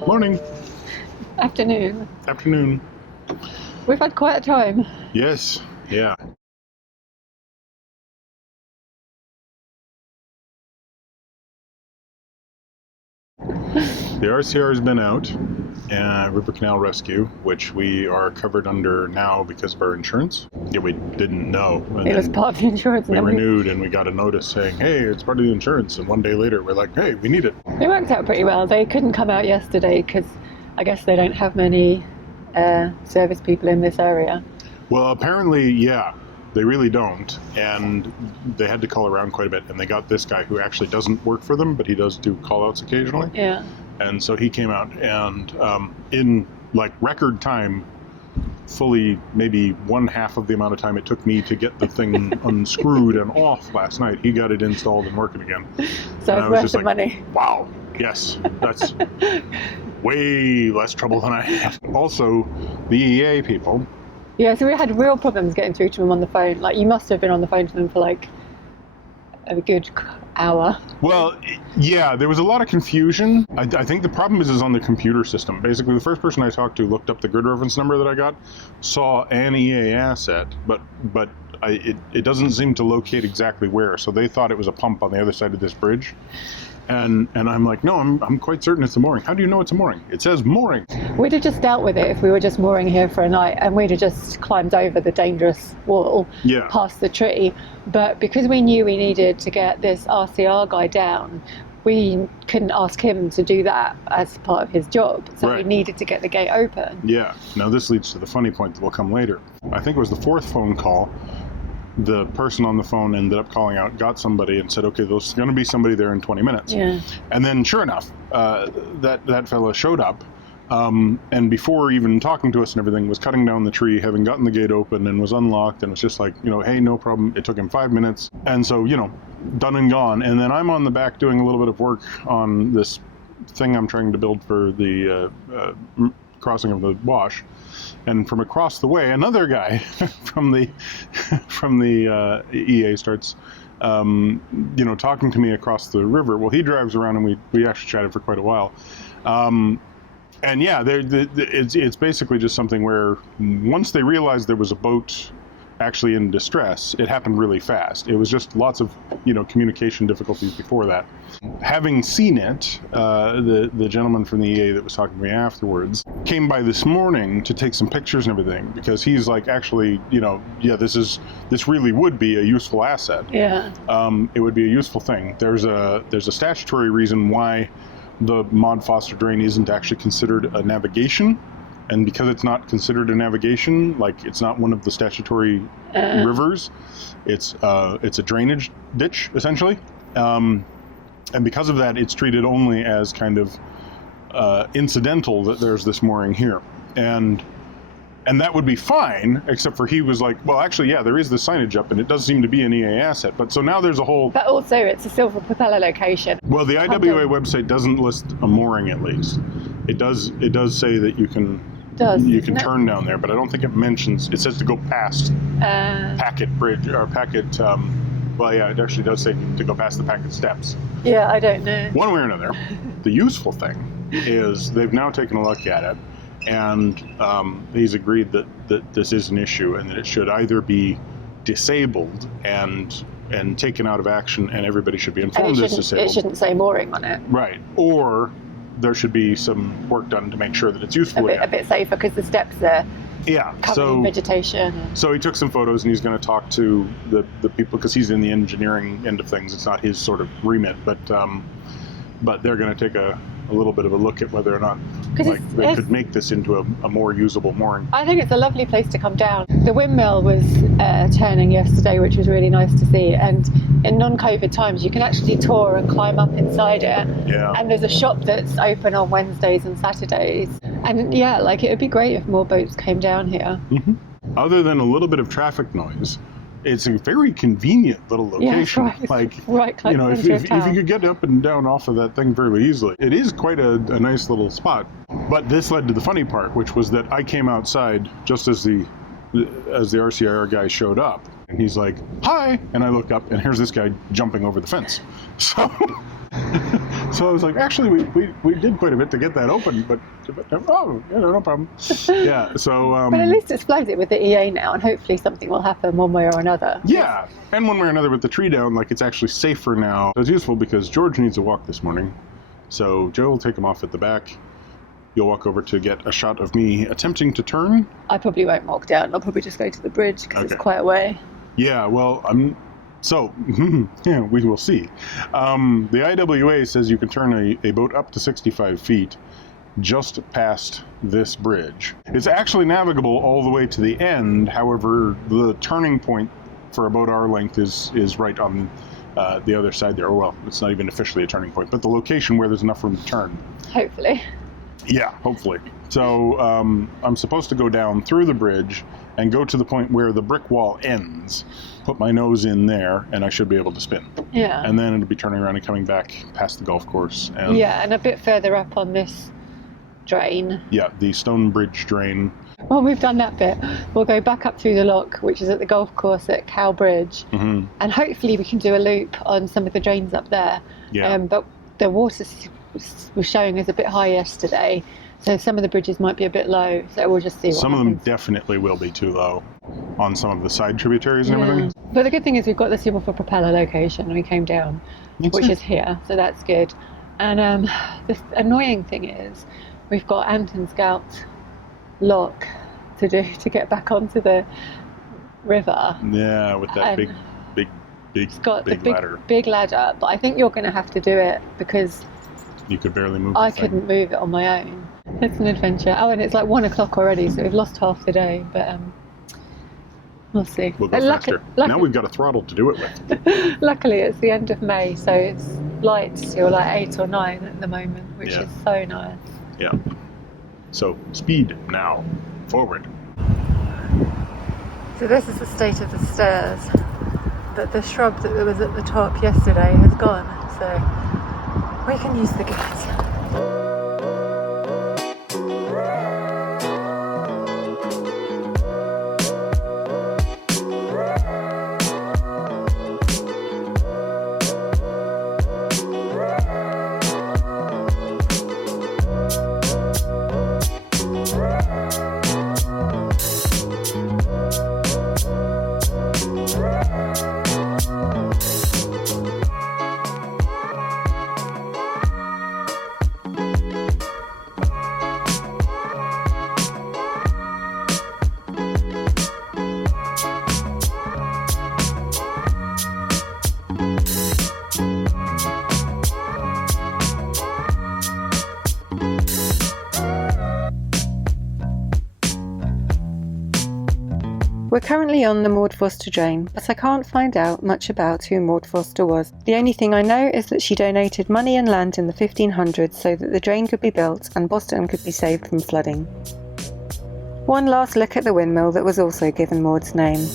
Morning. Afternoon. Afternoon. We've had quite a time. Yes. Yeah. The RCR has been out, River Canal Rescue, which we are covered under now because of our insurance. Yeah, we didn't know. And it was part of the insurance. We renewed and we got a notice saying, hey, it's part of the insurance. And one day later, we're like, hey, we need it. It worked out pretty well. They couldn't come out yesterday because I guess they don't have many service people in this area. Well, apparently, yeah. They really don't, and they had to call around quite a bit, and they got this guy who actually doesn't work for them, but he does do call-outs occasionally. Yeah. And so he came out, and in like record time, fully maybe one half of the amount of time it took me to get the thing unscrewed and off last night, he got it installed and working again. So it's worth the money. Wow, yes, that's way less trouble than I had. Also, the EA people. Yeah, so we had real problems getting through to them on the phone. Like, you must have been on the phone to them for like a good hour. Well, yeah, there was a lot of confusion. I think the problem is on the computer system. Basically, the first person I talked to looked up the grid reference number that I got, saw an EA asset, but it doesn't seem to locate exactly where. So they thought it was a pump on the other side of this bridge. And I'm like, no, I'm quite certain it's a mooring. How do you know it's a mooring? It says mooring. We'd have just dealt with it if we were just mooring here for a night, and we'd have just climbed over the dangerous wall, past the tree. But because we knew we needed to get this RCR guy down, we couldn't ask him to do that as part of his job. So we needed to get the gate open. Yeah. Now this leads to the funny point that will come later. I think it was the fourth phone call. The person on the phone ended up calling out, got somebody, and said, okay, there's going to be somebody there in 20 minutes. Yeah. And then, sure enough, that fella showed up, and before even talking to us and everything, was cutting down the tree, having gotten the gate open, and was unlocked, and was just like, hey, no problem. It took him 5 minutes. And so, done and gone. And then I'm on the back doing a little bit of work on this thing I'm trying to build for the crossing of the wash. And from across the way, another guy from the EA starts, talking to me across the river. Well, he drives around, and we actually chatted for quite a while. And yeah, it's basically just something where once they realized there was a boat actually in distress, it happened really fast. It was just lots of communication difficulties before that. Having seen it, the gentleman from the EA that was talking to me afterwards came by this morning to take some pictures and everything, because he's like, actually, this really would be a useful asset. Yeah. It would be a useful thing. There's a statutory reason why the Mod Foster Drain isn't actually considered a navigation. And because it's not considered a navigation, like it's not one of the statutory rivers, it's a drainage ditch, essentially. And because of that, it's treated only as kind of incidental that there's this mooring here. And that would be fine, except for he was like, well, actually, yeah, there is this signage up, and it does seem to be an EA asset. But so now there's a whole... But also, it's a silver propeller location. Well, the IWA website doesn't list a mooring, at least. It does say that you can... turn down there, but I don't think it mentions. It says to go past Packet Bridge or Packet. Well, yeah, it actually does say to go past the Packet steps. Yeah, I don't know. One way or another, the useful thing is they've now taken a look at it, and he's agreed that this is an issue and that it should either be disabled and taken out of action, and everybody should be informed it's disabled. It shouldn't say mooring on it. Right, or there should be some work done to make sure that it's useful a bit safer, because the steps are covered in vegetation. So he took some photos, and he's going to talk to the people, because he's in the engineering end of things. It's not his sort of remit, but they're going to take a little bit of a look at whether or not they could make this into a more usable mooring. I think it's a lovely place to come down. The windmill was turning yesterday, which was really nice to see. And in non-COVID times, you can actually tour and climb up inside it. Yeah. And there's a shop that's open on Wednesdays and Saturdays. And yeah, it would be great if more boats came down here. Mm-hmm. Other than a little bit of traffic noise, it's a very convenient little location. Yeah, right. If you could get up and down off of that thing fairly easily, it is quite a nice little spot. But this led to the funny part, which was that I came outside just as the RCR guy showed up, And he's like, hi! And I look up, and here's this guy jumping over the fence. So, so I was like, actually, we did quite a bit to get that open, but oh, no problem. Yeah, so... but at least it's flagged it with the EA now, and hopefully something will happen one way or another. Yeah, and one way or another with the tree down, like, it's actually safer now. So it's useful because George needs a walk this morning, so Joe will take him off at the back. You'll walk over to get a shot of me attempting to turn. I probably won't walk down. I'll probably just go to the bridge because it's quite a way. Yeah, well, yeah, we will see. The IWA says you can turn a boat up to 65 feet just past this bridge. It's actually navigable all the way to the end. However, the turning point for a boat our length is right on the other side there. Well, it's not even officially a turning point, but the location where there's enough room to turn. Hopefully. Yeah, hopefully. So I'm supposed to go down through the bridge and go to the point where the brick wall ends, put my nose in there, and I should be able to spin. Yeah. And then it'll be turning around and coming back past the golf course. And yeah, and a bit further up on this drain. Yeah, the stone bridge drain. Well, we've done that bit. We'll go back up through the lock, which is at the golf course at Cow Bridge, and hopefully we can do a loop on some of the drains up there. Yeah. But the water was showing us a bit high yesterday, so some of the bridges might be a bit low, so we'll just see what Some happens. of them definitely will be too low on some of the side tributaries and everything. But the good thing is we've got the suitable for propeller location, and we came down, which is here, so that's good. And the annoying thing is we've got Anton's Gowt lock to do to get back onto the river. Yeah, with that big it's got the ladder. Big ladder, but I think you're going to have to do it because you could barely move. I couldn't move it on my own. It's an adventure. Oh, and it's like 1 o'clock already, so we've lost half the day, but we'll see. We'll go faster. Now we've got a throttle to do it with. Luckily, it's the end of May, so it's light till like 8 or 9 at the moment, which is so nice. Yeah. So, speed now. Forward. So this is the state of the stairs. But the shrub that was at the top yesterday has gone, so we can use the gate. We're currently on the Maud Foster drain, but I can't find out much about who Maud Foster was. The only thing I know is that she donated money and land in the 1500s so that the drain could be built and Boston could be saved from flooding. One last look at the windmill that was also given Maud's name.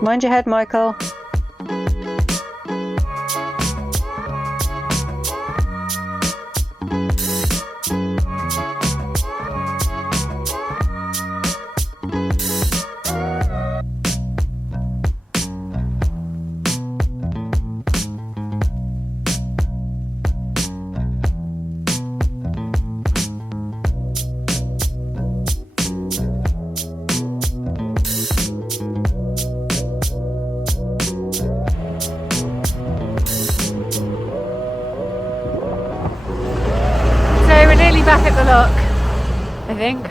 Mind your head, Michael. Back at the lock, I think.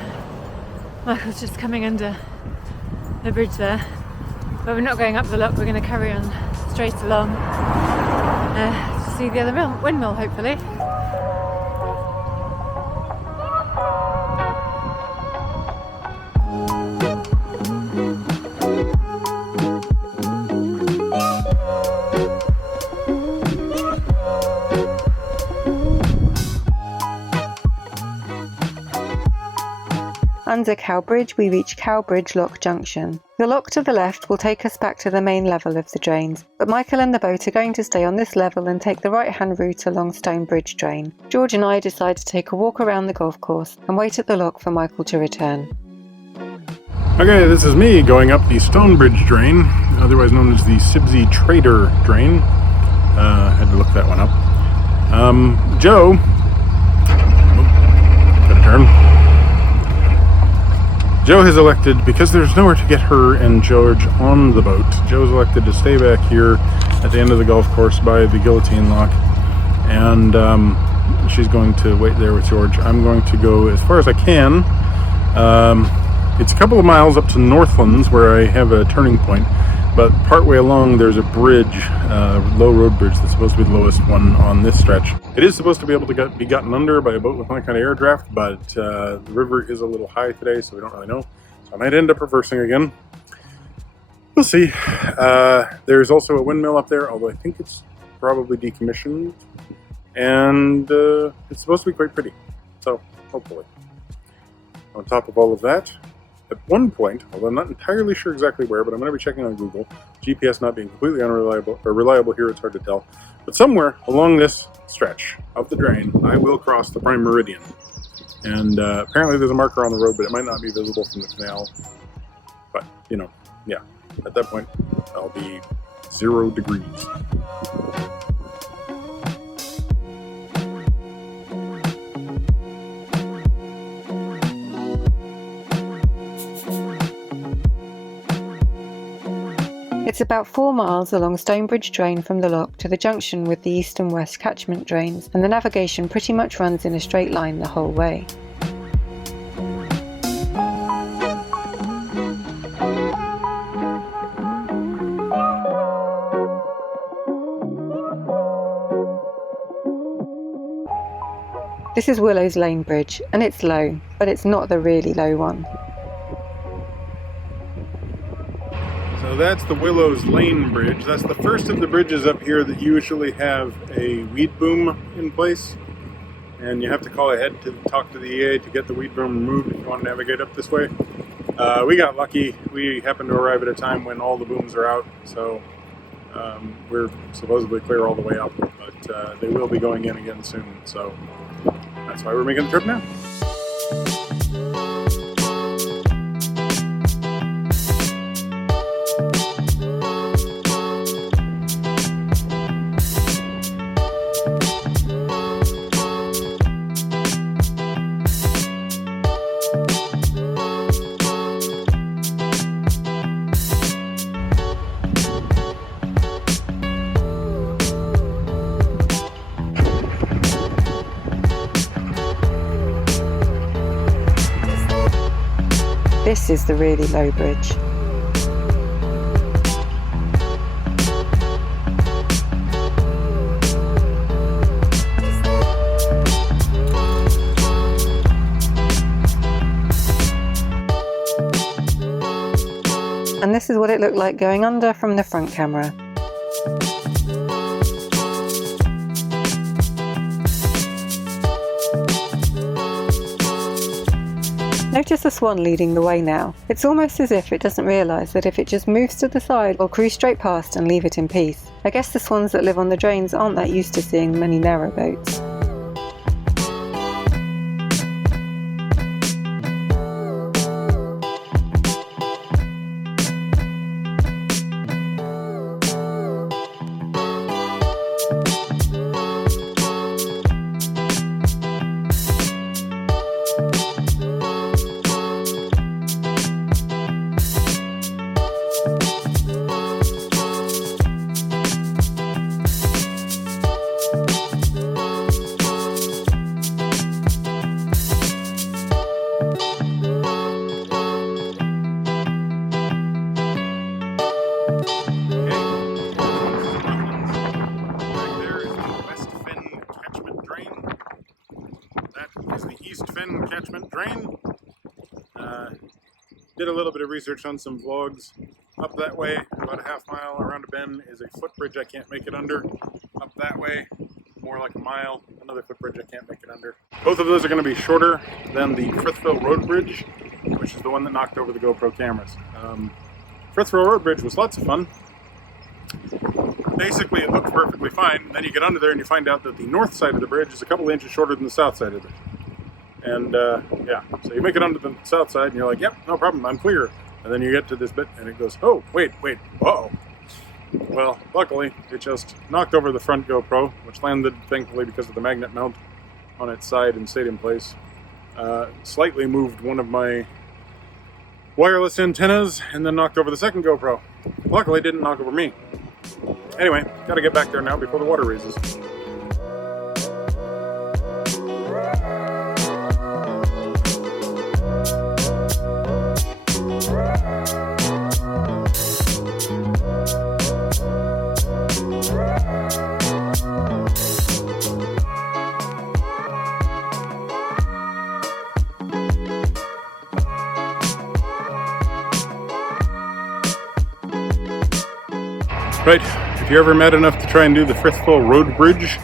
Michael's just coming under the bridge there, but we're not going up the lock, we're going to carry on straight along to see the other windmill, hopefully. Under Cow Bridge we reach Cow Bridge Lock Junction. The lock to the left will take us back to the main level of the drains, but Michael and the boat are going to stay on this level and take the right-hand route along Stonebridge Drain. George and I decide to take a walk around the golf course and wait at the lock for Michael to return. Okay, this is me going up the Stonebridge Drain, otherwise known as the Sibsey Trader Drain. Had to look that one up. Joe, gotta turn. Joe has elected, because there's nowhere to get her and George on the boat, Joe's elected to stay back here at the end of the golf course by the Guillotine Lock, and she's going to wait there with George. I'm going to go as far as I can. It's a couple of miles up to Northlands where I have a turning point, but partway along there's a bridge, low road bridge, that's supposed to be the lowest one on this stretch. It is supposed to be able to be gotten under by a boat with any kind of air draft, but the river is a little high today, so we don't really know. So I might end up reversing again. We'll see. There's also a windmill up there, although I think it's probably decommissioned, and it's supposed to be quite pretty, so hopefully. On top of all of that, at one point, although I'm not entirely sure exactly where, but I'm going to be checking on Google, GPS not being completely unreliable or reliable here, it's hard to tell, but somewhere along this stretch of the drain I will cross the prime meridian, and apparently there's a marker on the road, but it might not be visible from the canal, but you know, yeah, at that point I'll be 0 degrees. It's about 4 miles along Stonebridge Drain from the lock to the junction with the east and west catchment drains, and the navigation pretty much runs in a straight line the whole way. This is Willow's Lane Bridge, and it's low, but it's not the really low one. So that's the Willow's Lane Bridge. That's the first of the bridges up here that usually have a weed boom in place. And you have to call ahead to talk to the EA to get the weed boom removed if you want to navigate up this way. We got lucky. We happened to arrive at a time when all the booms are out. So we're supposedly clear all the way up. But they will be going in again soon. So that's why we're making the trip now. This is the really low bridge. And this is what it looked like going under from the front camera. Notice the swan leading the way now. It's almost as if it doesn't realise that if it just moves to the side, we'll cruise straight past and leave it in peace. I guess the swans that live on the drains aren't that used to seeing many narrow boats. Catchment drain. Did a little bit of research on some vlogs. Up that way, about a half mile around a bend, is a footbridge I can't make it under. Up that way, more like a mile, another footbridge I can't make it under. Both of those are going to be shorter than the Frithville Road Bridge, which is the one that knocked over the GoPro cameras. Frith Road Bridge was lots of fun. Basically, it looked perfectly fine. Then you get under there and you find out that the north side of the bridge is a couple inches shorter than the south side of the bridge. And yeah, so you make it onto the south side and you're like, yep, no problem, I'm clear. And then you get to this bit and it goes, oh, wait, uh-oh. Well, luckily, it just knocked over the front GoPro, which landed, thankfully, because of the magnet mount on its side and stayed in place. Slightly moved one of my wireless antennas and then knocked over the second GoPro. Luckily, it didn't knock over me. Anyway, gotta get back there now before the water raises. Right, if you're ever mad enough to try and do the Frith Road Bridge,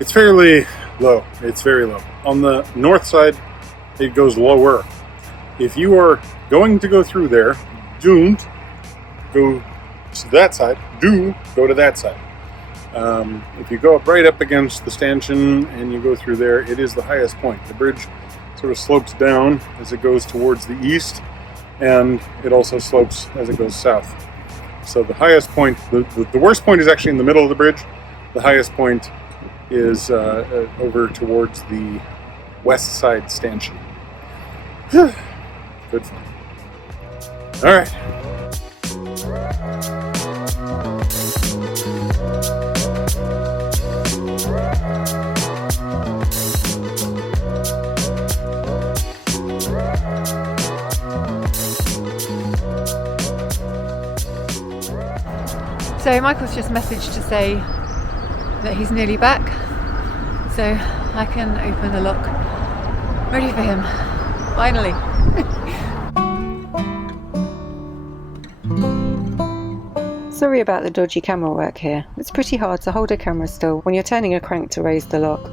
it's fairly low. It's very low. On the north side, it goes lower. If you are going to go through there, don't go to that side. Do go to that side. If you go right up against the stanchion and you go through there, it is the highest point. The bridge sort of slopes down as it goes towards the east, and it also slopes as it goes south. So the highest point, the worst point is actually in the middle of the bridge. The highest point is over towards the west side stanchion. Good fun. All right. So Michael's just messaged to say that he's nearly back, so I can open the lock. Ready for him, finally. Sorry about the dodgy camera work here. It's pretty hard to hold a camera still when you're turning a crank to raise the lock.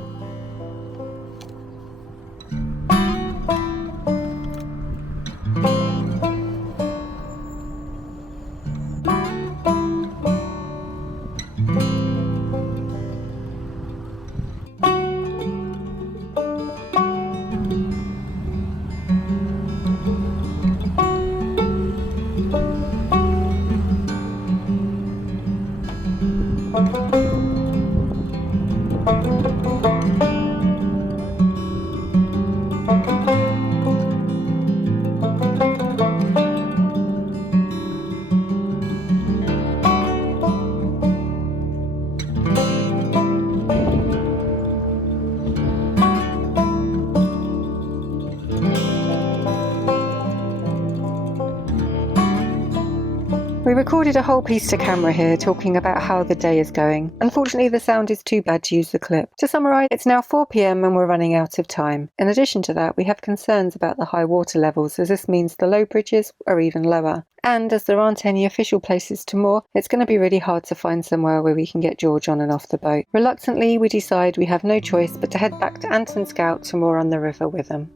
We recorded a whole piece to camera here talking about how the day is going. Unfortunately, the sound is too bad to use the clip. To summarise, it's now 4 PM and we're running out of time. In addition to that, we have concerns about the high water levels, as this means the low bridges are even lower. And as there aren't any official places to moor, it's going to be really hard to find somewhere where we can get George on and off the boat. Reluctantly, we decide we have no choice but to head back to Anton's Gowt to moor on the river Witham.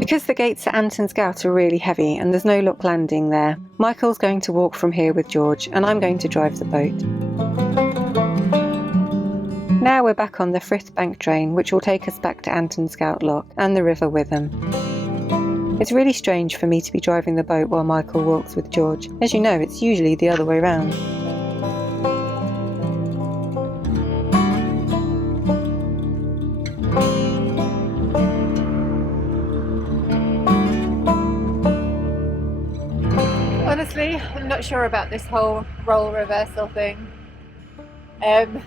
Because the gates at Anton's Gowt are really heavy and there's no lock landing there, Michael's going to walk from here with George and I'm going to drive the boat. Now we're back on the Frith Bank drain, which will take us back to Anton's Gowt Lock and the river Witham. It's really strange for me to be driving the boat while Michael walks with George. As you know, it's usually the other way round. Honestly, I'm not sure about this whole role reversal thing. I'm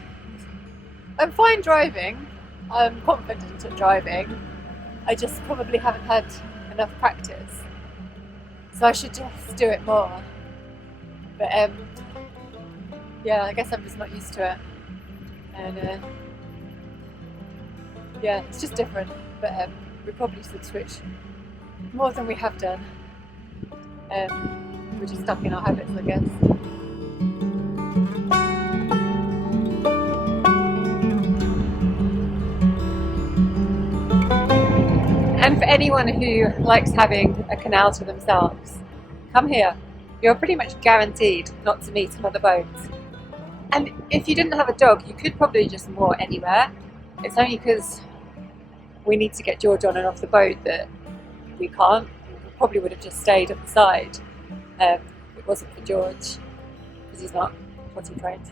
fine driving, I'm confident at driving, I just probably haven't had enough practice. So I should just do it more. But yeah, I guess I'm just not used to it. And yeah, it's just different. But we probably should switch more than we have done. We're just stuck in our habits, I guess. And for anyone who likes having a canal to themselves, come here. You're pretty much guaranteed not to meet some other boats. And if you didn't have a dog, you could probably just moor anywhere. It's only because we need to get George on and off the boat that we can't. We probably would have just stayed at the side if it wasn't for George, because he's not potty trained.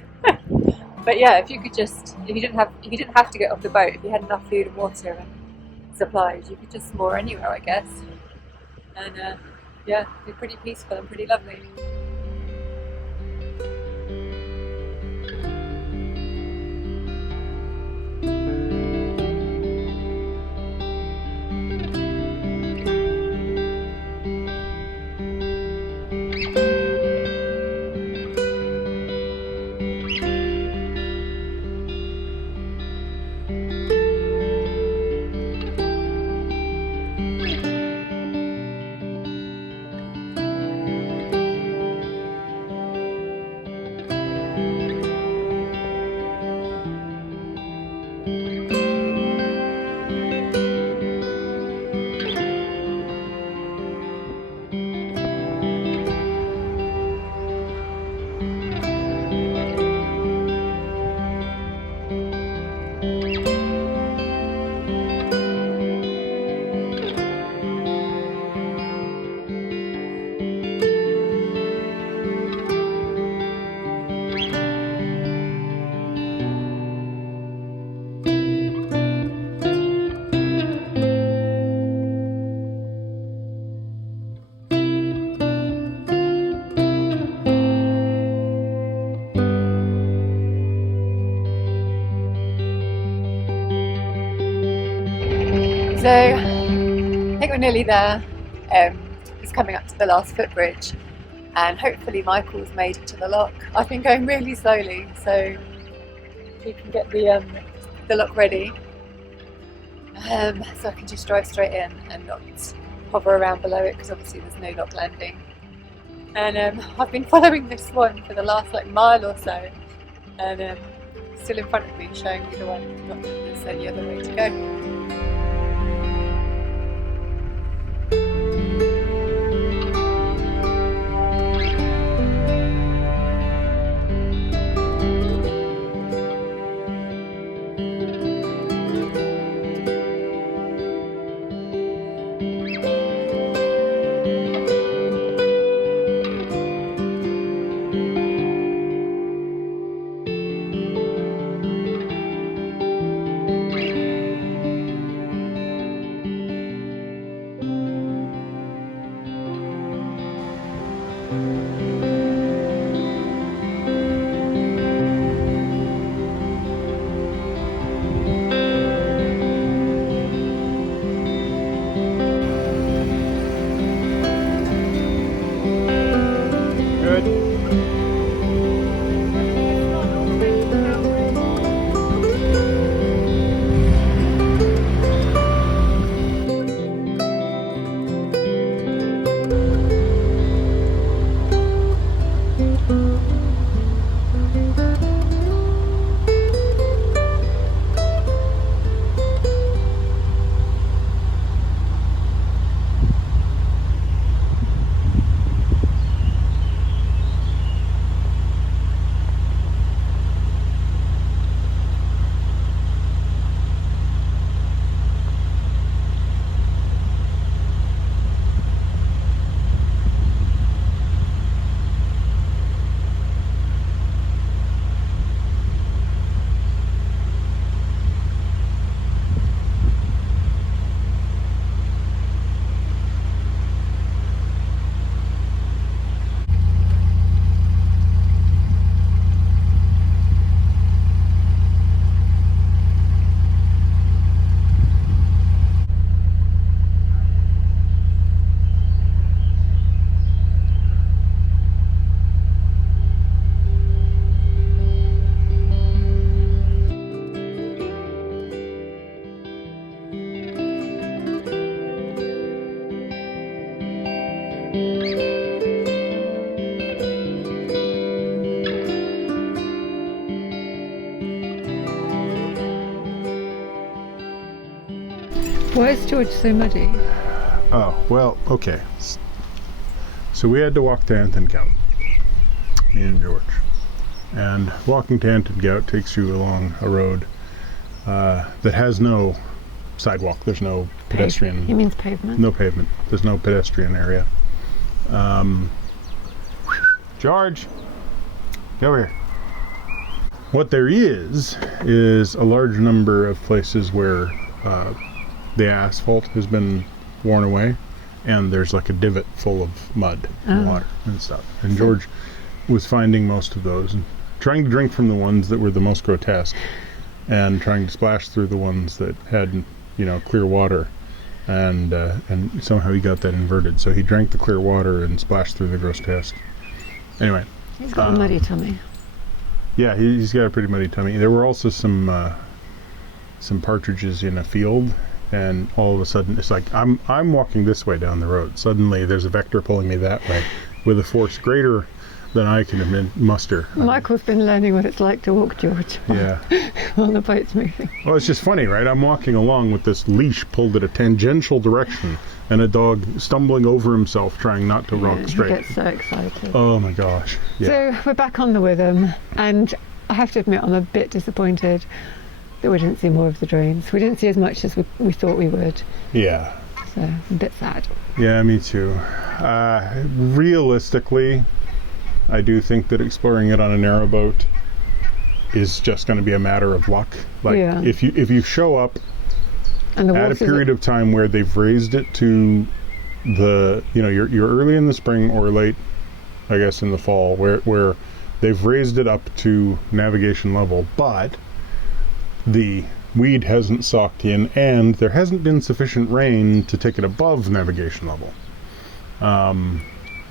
But yeah, if you didn't have to get off the boat, if you had enough food and water and supplies, you could just moor anywhere, I guess. And yeah, it'd be pretty peaceful and pretty lovely. So I think we're nearly there. It's coming up to the last footbridge, and hopefully Michael's made it to the lock. I've been going really slowly, so we can get the lock ready, so I can just drive straight in and not hover around below it, because obviously there's no lock landing. And I've been following this one for the last mile or so, and still in front of me, showing me the one, not that there's any other way to go. Why is George so muddy? Oh, well, okay. So we had to walk to Anton Gowt, me and George. And walking to Anton Gowt takes you along a road that has no sidewalk. There's no pedestrian. He means pavement? No pavement. There's no pedestrian area. George, get over here. What there is a large number of places where the asphalt has been worn away, and there's like a divot full of mud and water and stuff. And George was finding most of those and trying to drink from the ones that were the most grotesque, and trying to splash through the ones that had, you know, clear water. And somehow he got that inverted. So he drank the clear water and splashed through the grotesque. Anyway, he's got a muddy tummy. Yeah, he's got a pretty muddy tummy. There were also some partridges in a field, and all of a sudden it's like I'm walking this way down the road. Suddenly there's a vector pulling me that way with a force greater than I can muster. Michael's been learning what it's like to walk, George. Yeah. While the boat's moving. Well, it's just funny, right? I'm walking along with this leash pulled at a tangential direction, and a dog stumbling over himself trying not to rock straight. He gets so excited. Oh my gosh. Yeah. So we're back on the Witham, and I have to admit I'm a bit disappointed that we didn't see more of the drains. We didn't see as much as we thought we would. Yeah. So I'm a bit sad. Yeah, me too. Realistically, I do think that exploring it on a narrowboat is just going to be a matter of luck. Like if you show up and at a period of time where they've raised it to the, you know, you're early in the spring or late, I guess, in the fall, where they've raised it up to navigation level, but the weed hasn't socked in and there hasn't been sufficient rain to take it above navigation level,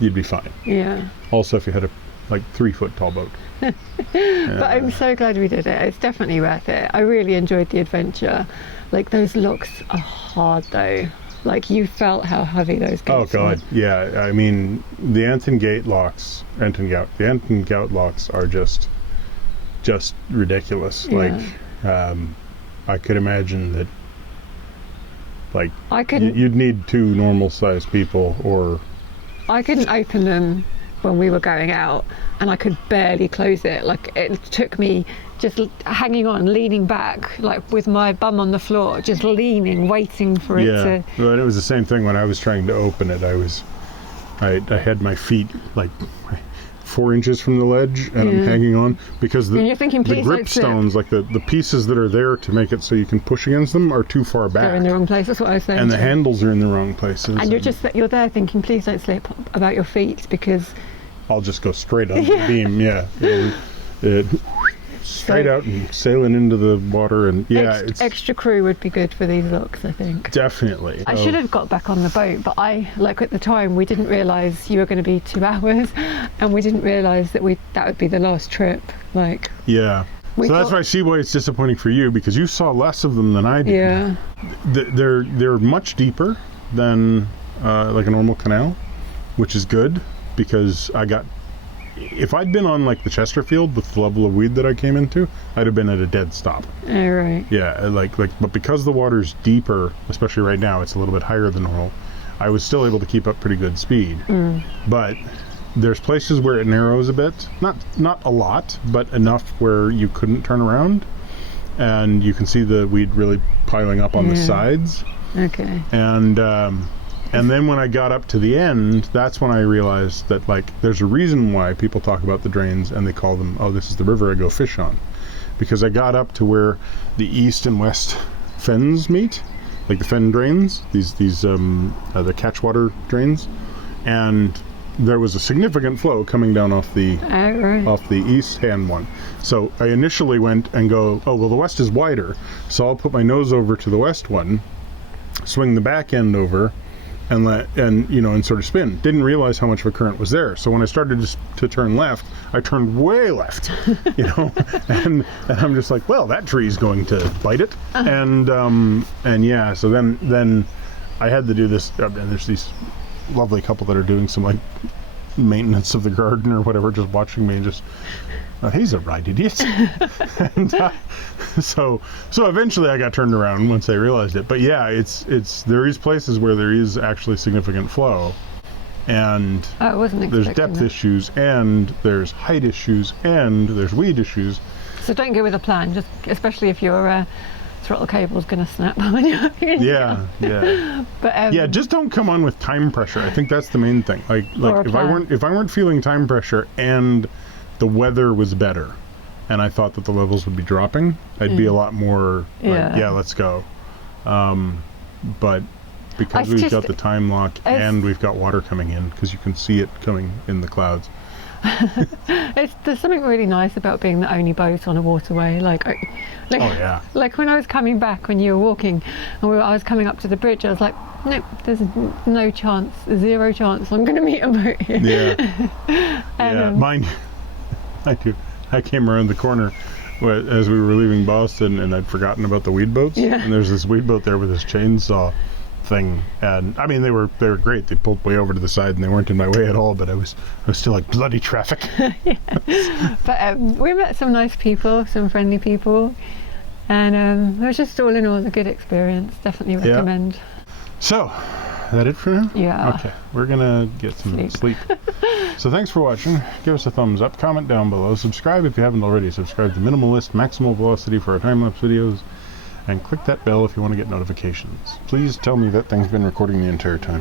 you'd be fine. Yeah. Also, if you had a 3-foot tall boat. But I'm so glad we did it. It's definitely worth it. I really enjoyed the adventure. Like, those locks are hard though. Like, you felt how heavy those gates were. Yeah. I mean, the Anton Gowt locks are just ridiculous. Yeah. Like, I could imagine that, like, I couldn't. You'd need 2 normal-sized people, or I couldn't open them when we were going out, and I could barely close it. Like, it took me just hanging on, leaning back, like with my bum on the floor, just leaning, waiting for it to... Yeah, well, it was the same thing when I was trying to open it. I had my feet like 4 inches from the ledge, and I'm hanging on because the grip stones, like the pieces that are there to make it so you can push against them, are too far back. They're in the wrong place, that's what I was saying. And the handles are in the wrong places. And you're there thinking, please don't slip about your feet, because I'll just go straight on the beam. Straight out and sailing into the water, and extra crew would be good for these locks, I think. Definitely. I should have got back on the boat, but at the time we didn't realise you were going to be 2 hours, and we didn't realise that that would be the last trip. Like, yeah. So that's why I see why it's disappointing for you, because you saw less of them than I did. Yeah. They're much deeper than like a normal canal, which is good, because if I'd been on like the Chesterfield with the level of weed that I came into, I'd have been at a dead stop. Oh, right. Yeah, but because the water's deeper, especially right now, it's a little bit higher than normal, I was still able to keep up pretty good speed. But there's places where it narrows a bit, not a lot, but enough where you couldn't turn around, and you can see the weed really piling up on the sides. Okay. And then when I got up to the end, that's when I realized that, like, there's a reason why people talk about the drains and they call them, oh, this is the river I go fish on. Because I got up to where the east and west fens meet, like the fen drains, these the catchwater drains, and there was a significant flow coming down off the east hand one. So I initially went and go, oh, well, the west is wider, so I'll put my nose over to the west one, swing the back end over, and sort of spin. Didn't realize how much of a current was there. So when I started to turn left, I turned way left, and I'm just like, well, that tree's going to bite it. So then I had to do this, and there's these lovely couple that are doing some like maintenance of the garden or whatever, just watching me and just oh, he's a right idiot. And so eventually I got turned around once I realized it. But yeah, there is places where there is actually significant flow, and I wasn't there's expecting depth that. issues, and there's height issues, and there's weed issues. So don't go with a plan, just especially if your throttle cable's going to snap when you're Yeah. But Yeah, just don't come on with time pressure. I think that's the main thing. Like Or a if I weren't feeling time pressure and the weather was better, and I thought that the levels would be dropping, I'd be a lot more like, yeah, let's go. But because we've got the time lock and we've got water coming in, because you can see it coming in the clouds. There's something really nice about being the only boat on a waterway. Like Oh yeah. like when I was coming back, when you were walking, and I was coming up to the bridge, I was like, nope, there's no chance, 0 chance I'm going to meet a boat here. Yeah. Yeah. Mine. I came around the corner as we were leaving Boston, and I'd forgotten about the weed boats. Yeah. And there's this weed boat there with this chainsaw thing, and I mean they were great. They pulled way over to the side, and they weren't in my way at all. But I was still like, bloody traffic. Yeah. But we met some nice people, some friendly people, and it was just all in all a good experience. Definitely recommend. So, is that it for now? Yeah. Okay, we're gonna get some sleep. So thanks for watching. Give us a thumbs up, comment down below, subscribe if you haven't already. Subscribe to Minimalist Maximal Velocity for our time-lapse videos, and click that bell if you want to get notifications. Please tell me that thing's been recording the entire time.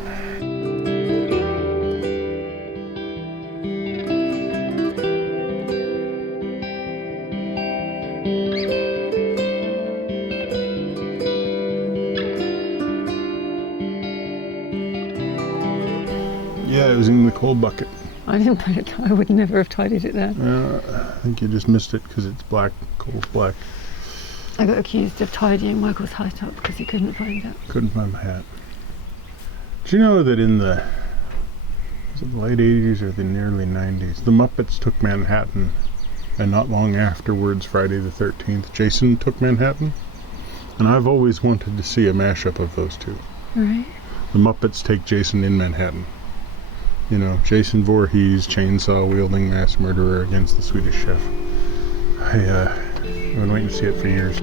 Yeah, it was in the coal bucket. I didn't put it. I would never have tidied it there. I think you just missed it because it's black. Coal's black. I got accused of tidying Michael's height up because he couldn't find it. Couldn't find my hat. Do you know that in the late 80s or the early 90s, the Muppets took Manhattan, and not long afterwards, Friday the 13th, Jason took Manhattan? And I've always wanted to see a mashup of those two. Right. The Muppets take Jason in Manhattan. You know, Jason Voorhees, chainsaw-wielding mass murderer against the Swedish chef. I've been waiting to see it for years.